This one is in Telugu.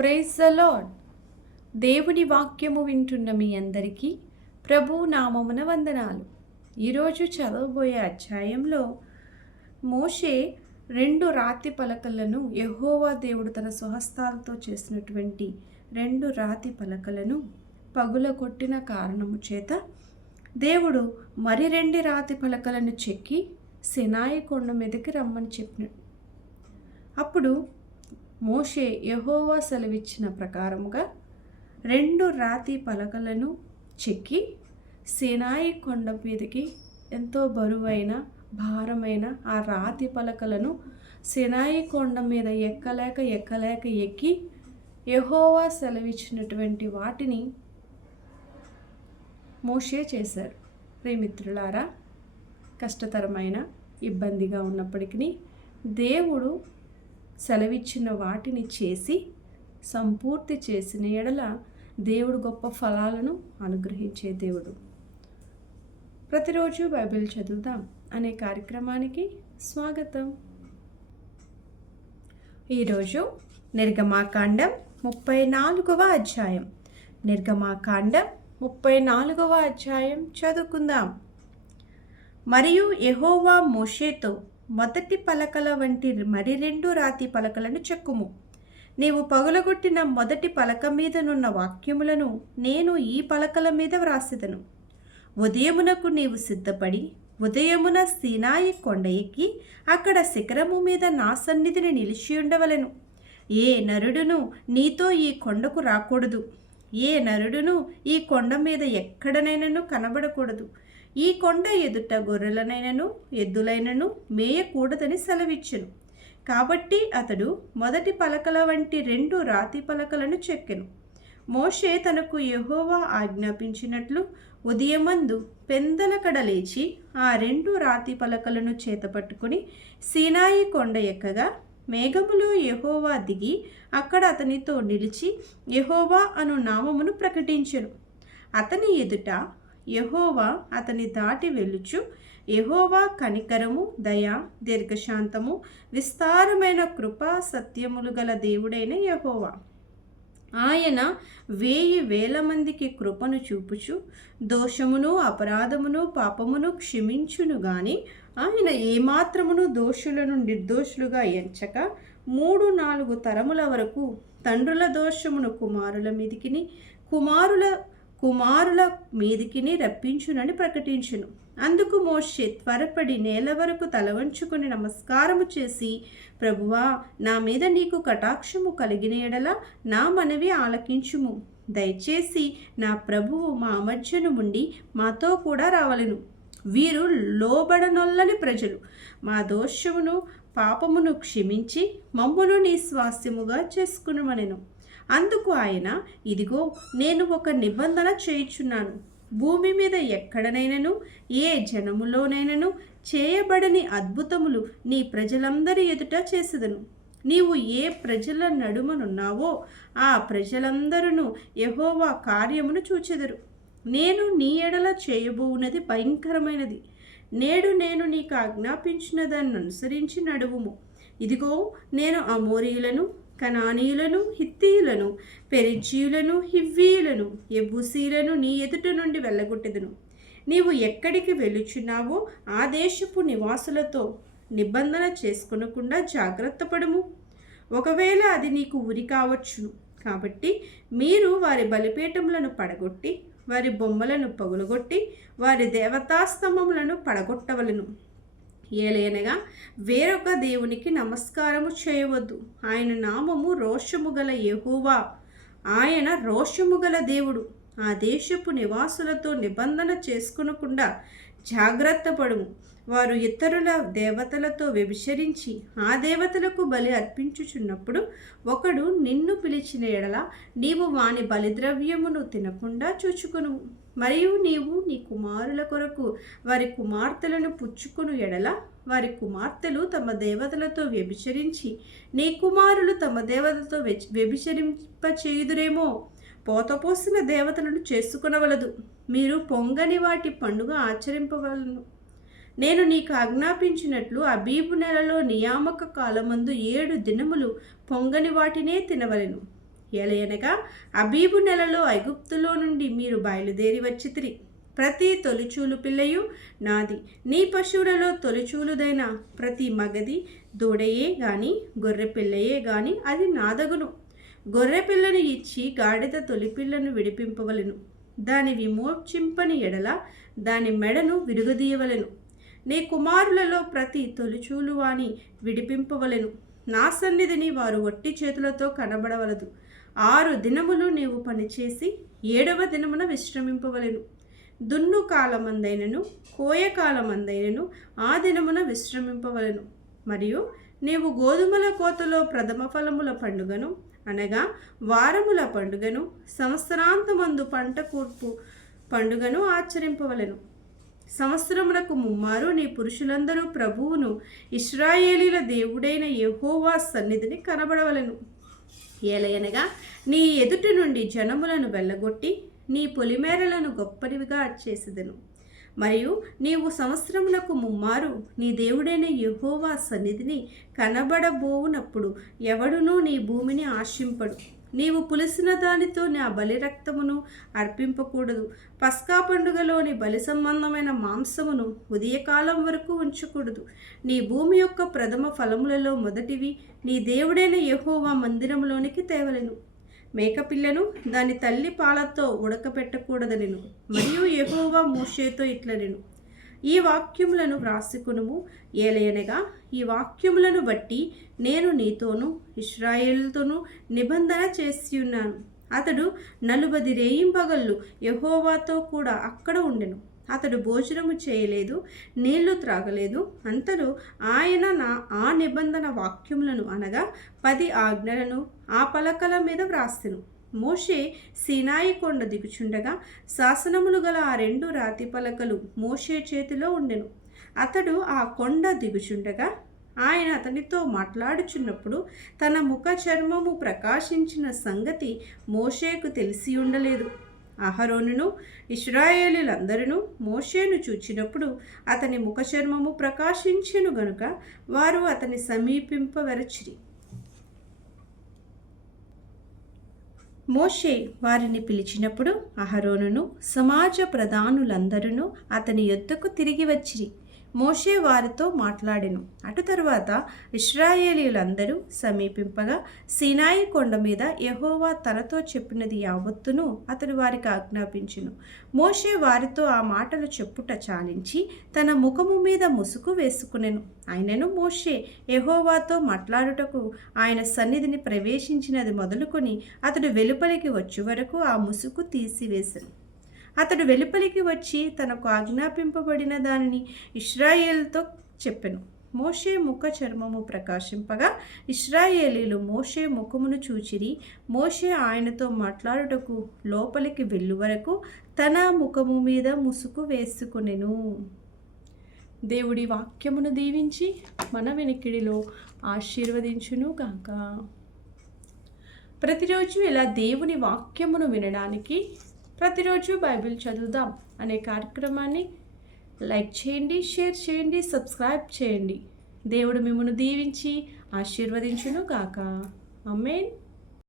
Praise the lord. దేవుని వాక్యము వింటున్న మీ అందరికీ ప్రభు నామమున వందనాలు. ఈరోజు చదవబోయే అధ్యాయంలో మోషే 2 రాతి పలకలను యెహోవా దేవుడు తన స్వహస్తాలతో చేసినటువంటి 2 రాతి పలకలను పగులగొట్టిన కారణము చేత దేవుడు మరి 2 రాతి పలకలను చెక్కి సినాయి కొండ మీదకి రమ్మని చెప్పినాడు. అప్పుడు మోషే యెహోవా సెలవిచ్చిన ప్రకారముగా 2 రాతి పలకలను చెక్కి సినాయి కొండ మీదకి ఎంతో బరువైన భారమైన ఆ రాతి పలకలను సినాయి కొండ మీద ఎక్కలేక ఎక్కి యెహోవా సెలవిచ్చినటువంటి వాటిని మోషే చేశారు. ప్రియమిత్రులారా, కష్టతరమైన ఇబ్బందిగా ఉన్నప్పటికీ దేవుడు సెలవిచ్చిన వాటిని చేసి సంపూర్తి చేసిన ఎడల దేవుడు గొప్ప ఫలాలను అనుగ్రహించే దేవుడు. ప్రతిరోజు బైబిల్ చదువుదాం అనే కార్యక్రమానికి స్వాగతం. ఈరోజు నిర్గమాకాండం 34వ అధ్యాయం. నిర్గమాకాండం 34వ అధ్యాయం చదువుకుందాం. మరియు యెహోవా మోషేతో, మొదటి పలకల వంటి మరి 2 రాతి పలకలను చెక్కుము. నీవు పగులగొట్టిన మొదటి పలక మీదనున్న వాక్యములను నేను ఈ పలకల మీద వ్రాసెదను. ఉదయమునకు నీవు సిద్ధపడి ఉదయమున సీనాయి కొండ ఎక్కి అక్కడ శిఖరము మీద నా సన్నిధిని నిలిచి ఉండవలెను. ఏ నరుడును నీతో ఈ కొండకు రాకూడదు. ఏ నరుడును ఈ కొండ మీద ఎక్కడనైనను కనబడకూడదు. ఈ కొండ ఎదుట గొర్రెలనైనను ఎద్దులైనను మేయకూడదని సెలవిచ్చెను. కాబట్టి అతడు మొదటి పలకల వంటి 2 రాతి పలకలను చెక్కెను. మోషే తనకు యెహోవా ఆజ్ఞాపించినట్లు ఉదయమందు పెందలకడ లేచి ఆ 2 రాతి పలకలను చేతపట్టుకుని సీనాయి కొండ ఎక్కగా మేఘములో యెహోవా దిగి అక్కడ అతనితో నిలిచి యెహోవా అను నామమును ప్రకటించెను. అతని ఎదుట యెహోవా అతని దాటి వెళ్ళుచు, యెహోవా కనికరము, దయ, దీర్ఘశాంతము, విస్తారమైన కృపా సత్యములు గల దేవుడైన యెహోవా. ఆయన 1000 మందికి కృపను చూపుచు దోషమును అపరాధమును పాపమును క్షమించును గాని ఆయన ఏమాత్రమును దోషులను నిర్దోషులుగా ఎంచక 3-4 తరముల వరకు తండ్రుల దోషమును కుమారుల మీదికిని కుమారుల మీదికిని రప్పించునని ప్రకటించును. అందుకు మోషే త్వరపడి నేల వరకు తలవంచుకొని నమస్కారము చేసి, ప్రభువా, నా మీద నీకు కటాక్షము కలిగిన ఎడల నా మనవి ఆలకించుము. దయచేసి నా ప్రభువు మా మధ్యను ఉండి మాతో కూడా రావలెను. వీరు లోబడనొల్లని ప్రజలు. మా దోషమును పాపమును క్షమించి మమ్మును నీ స్వాస్యముగా చేసుకునమనెను. అందుకు ఆయన, ఇదిగో నేను ఒక నిబంధన చేయుచున్నాను. భూమి మీద ఎక్కడనైనను ఏ జనములోనైనను చేయబడని అద్భుతములు నీ ప్రజలందరి ఎదుట చేసేదను. నీవు ఏ ప్రజల నడుమనున్నావో ఆ ప్రజలందరూ యెహోవా కార్యమును చూచెదరు. నేను నీ ఎడల చేయబోవున్నది భయంకరమైనది. నేడు నేను నీకు ఆజ్ఞాపించిన దాన్ని అనుసరించి నడువుము. ఇదిగో నేను అమోరీయులను, కనానీయులను, హిత్తీయులను, పెరిజ్జీయులను, హివ్వీయులను, యెబూసీయులను నీ ఎదుట నుండి వెళ్ళగొట్టెదను. నీవు ఎక్కడికి వెళ్ళుచున్నావో ఆ దేశపు నివాసులతో నిబంధన చేసుకొనకుండా జాగ్రత్త పడుము. ఒకవేళ అది నీకు ఉరి కావచ్చును. కాబట్టి మీరు వారి బలిపీఠములను పడగొట్టి వారి బొమ్మలను పగులగొట్టి వారి దేవతాస్తంభములను పడగొట్టవలెను. ఏలయనగా వేరొక దేవునికి నమస్కారము చేయవద్దు. ఆయన నామము రోషము గల యెహోవా. ఆయన రోషము గల దేవుడు. ఆ దేశపు నివాసులతో నిబంధన చేసుకొనకుండా జాగ్రత్త పడుము. వారు ఇతరుల దేవతలతో వ్యభిచరించి ఆ దేవతలకు బలి అర్పించుచున్నప్పుడు ఒకడు నిన్ను పిలిచిన ఎడల నీవు వాని బలిద్రవ్యమును తినకుండా చూచుకొను. మరియు నీవు నీ కుమారుల కొరకు వారి కుమార్తెలను పుచ్చుకొను ఎడల వారి కుమార్తెలు తమ దేవతలతో వ్యభిచరించి నీ కుమారులు తమ దేవతలతో వ్యభిచరింపచేయుదురేమో. పోతపోసిన దేవతలను చేసుకొనవలదు. మీరు పొంగని వాటి పండుగ ఆచరింపవలను. నేను నీకు ఆజ్ఞాపించినట్లు అబీబు నెలలో నియామక కాలమందు 7 దినములు పొంగని వాటినే తినవలెను. ఎలయనగా అబీబు నెలలో ఐగుప్తులో నుండి మీరు బయలుదేరి వచ్చితిరి. ప్రతి తొలిచూలు పిల్లయు నాది. నీ పశువులలో తొలిచూలుదైన ప్రతి మగది దూడయే గాని గొర్రె పిల్లయే గాని అది నాదగును. గొర్రె పిల్లను ఇచ్చి గాడిద తొలిపిల్లను విడిపింపవలెను. దాని విమోచింపని ఎడల దాని మెడను విరుగదీయవలెను. నీ కుమారులలో ప్రతి తొలిచూలు వాని విడిపింపవలెను. నా సన్నిధిని వారు ఒట్టి చేతులతో కనబడవలదు. 6 దినములు నీవు పనిచేసి 7వ దినమున విశ్రమింపవలెను. దున్ను కాలమందైనను కోయ కాలమందైనను ఆ దినమున విశ్రమింపవలెను. మరియు నీవు గోధుమల కోతలో ప్రథమ ఫలముల పండుగను అనగా వారముల పండుగను సంవత్సరాంతమందు పంట కూర్పు పండుగను ఆచరింపవలెను. సంవత్సరములకు ముమ్మారు నీ పురుషులందరూ ప్రభువును ఇశ్రాయేలీల దేవుడైన యెహోవా సన్నిధిని కనబడవలెను. ఏలయనగా నీ ఎదుటి నుండి జనములను వెళ్ళగొట్టి నీ పొలిమేరలను గొప్పనివిగా చేసేదను. మరియు నీవు సంవత్సరములకు ముమ్మారు నీ దేవుడైన యెహోవా సన్నిధిని కనబడబోవునప్పుడు ఎవడునూ నీ భూమిని ఆశింపడు. నీవు పులిసిన దానితో నా బలి రక్తమును అర్పింపకూడదు. పస్కా పండుగలోని బలి సంబంధమైన మాంసమును ఉదయకాలం వరకు ఉంచకూడదు. నీ భూమి యొక్క ప్రథమ ఫలములలో మొదటివి నీ దేవుడైన యెహోవా మందిరములోనికి తేవలెను. మేకపిల్లను దాని తల్లి పాలతో ఉడకపెట్టకూడదనెను. మరియు యెహోవా మోషేతో ఇట్లనెను, ఈ వాక్యములను వ్రాసుకొనుము. ఏలయనగా ఈ వాక్యములను బట్టి నేను నీతోనూ ఇశ్రాయేలుతోనూ నిబంధన చేసి ఉన్నాను. అతడు 40 రేయింబగళ్ళు యెహోవాతో కూడా అక్కడ ఉండెను. అతడు భోజనము చేయలేదు, నీళ్లు త్రాగలేదు. అంతలో ఆయన ఆ నిబంధన వాక్యములను అనగా 10 ఆజ్ఞలను ఆ పలకల మీద వ్రాసెను. మోషే సీనాయి కొండ దిగుచుండగా శాసనములు గల ఆ 2 రాతి పలకలు మోషే చేతిలో ఉండెను. అతడు ఆ కొండ దిగుచుండగా ఆయన అతనితో మాట్లాడుచున్నప్పుడు తన ముఖ చర్మము ప్రకాశించిన సంగతి మోషేకు తెలిసి ఉండలేదు. అహరోనును ఇశ్రాయేలీలందరూ మోషేను చూచినప్పుడు అతని ముఖ చర్మము ప్రకాశించెను గనుక వారు అతని సమీపింపవరచిరి. మోషే వారిని పిలిచినప్పుడు అహరోనును సమాజ ప్రధానులందరూ అతని యొద్దకు తిరిగి వచ్చిరి. మోషే వారితో మాట్లాడెను. అటు తరువాత ఇశ్రాయేలీయులందరూ సమీపింపగా సీనాయి కొండ మీద యెహోవా తనతో చెప్పినది యావత్తును అతడు వారికి ఆజ్ఞాపించెను. మోషే వారితో ఆ మాటలు చెప్పుట చాలించి తన ముఖము మీద ముసుగు వేసుకునెను. ఆయనను మోషే యెహోవాతో మాట్లాడుటకు ఆయన సన్నిధిని ప్రవేశించినది మొదలుకొని అతడు వెలుపలికి వచ్చే వరకు ఆ ముసుగు తీసివేసెను. అతడు వెలుపలికి వచ్చి తనకు ఆజ్ఞాపింపబడిన దానిని ఇశ్రాయేలుతో చెప్పెను. మోషే ముఖ చర్మము ప్రకాశింపగా ఇశ్రాయేలీలు మోషే ముఖమును చూచిరి. మోషే ఆయనతో మాట్లాడుటకు లోపలికి వెళ్ళు వరకు తన ముఖము మీద ముసుగు వేసుకొనెను. దేవుడి వాక్యమును దీవించి మన వెనుకిడిలో ఆశీర్వదించును గాక. ప్రతిరోజు ఇలా దేవుని వాక్యమును వినడానికి ప్రతిరోజు బైబిల్ చదువుదాం అనే కార్యక్రమాన్ని లైక్ చేయండి, షేర్ చేయండి, సబ్స్క్రైబ్ చేయండి. దేవుడు మిమ్మల్ని దీవించి ఆశీర్వదించును గాక. ఆమేన్.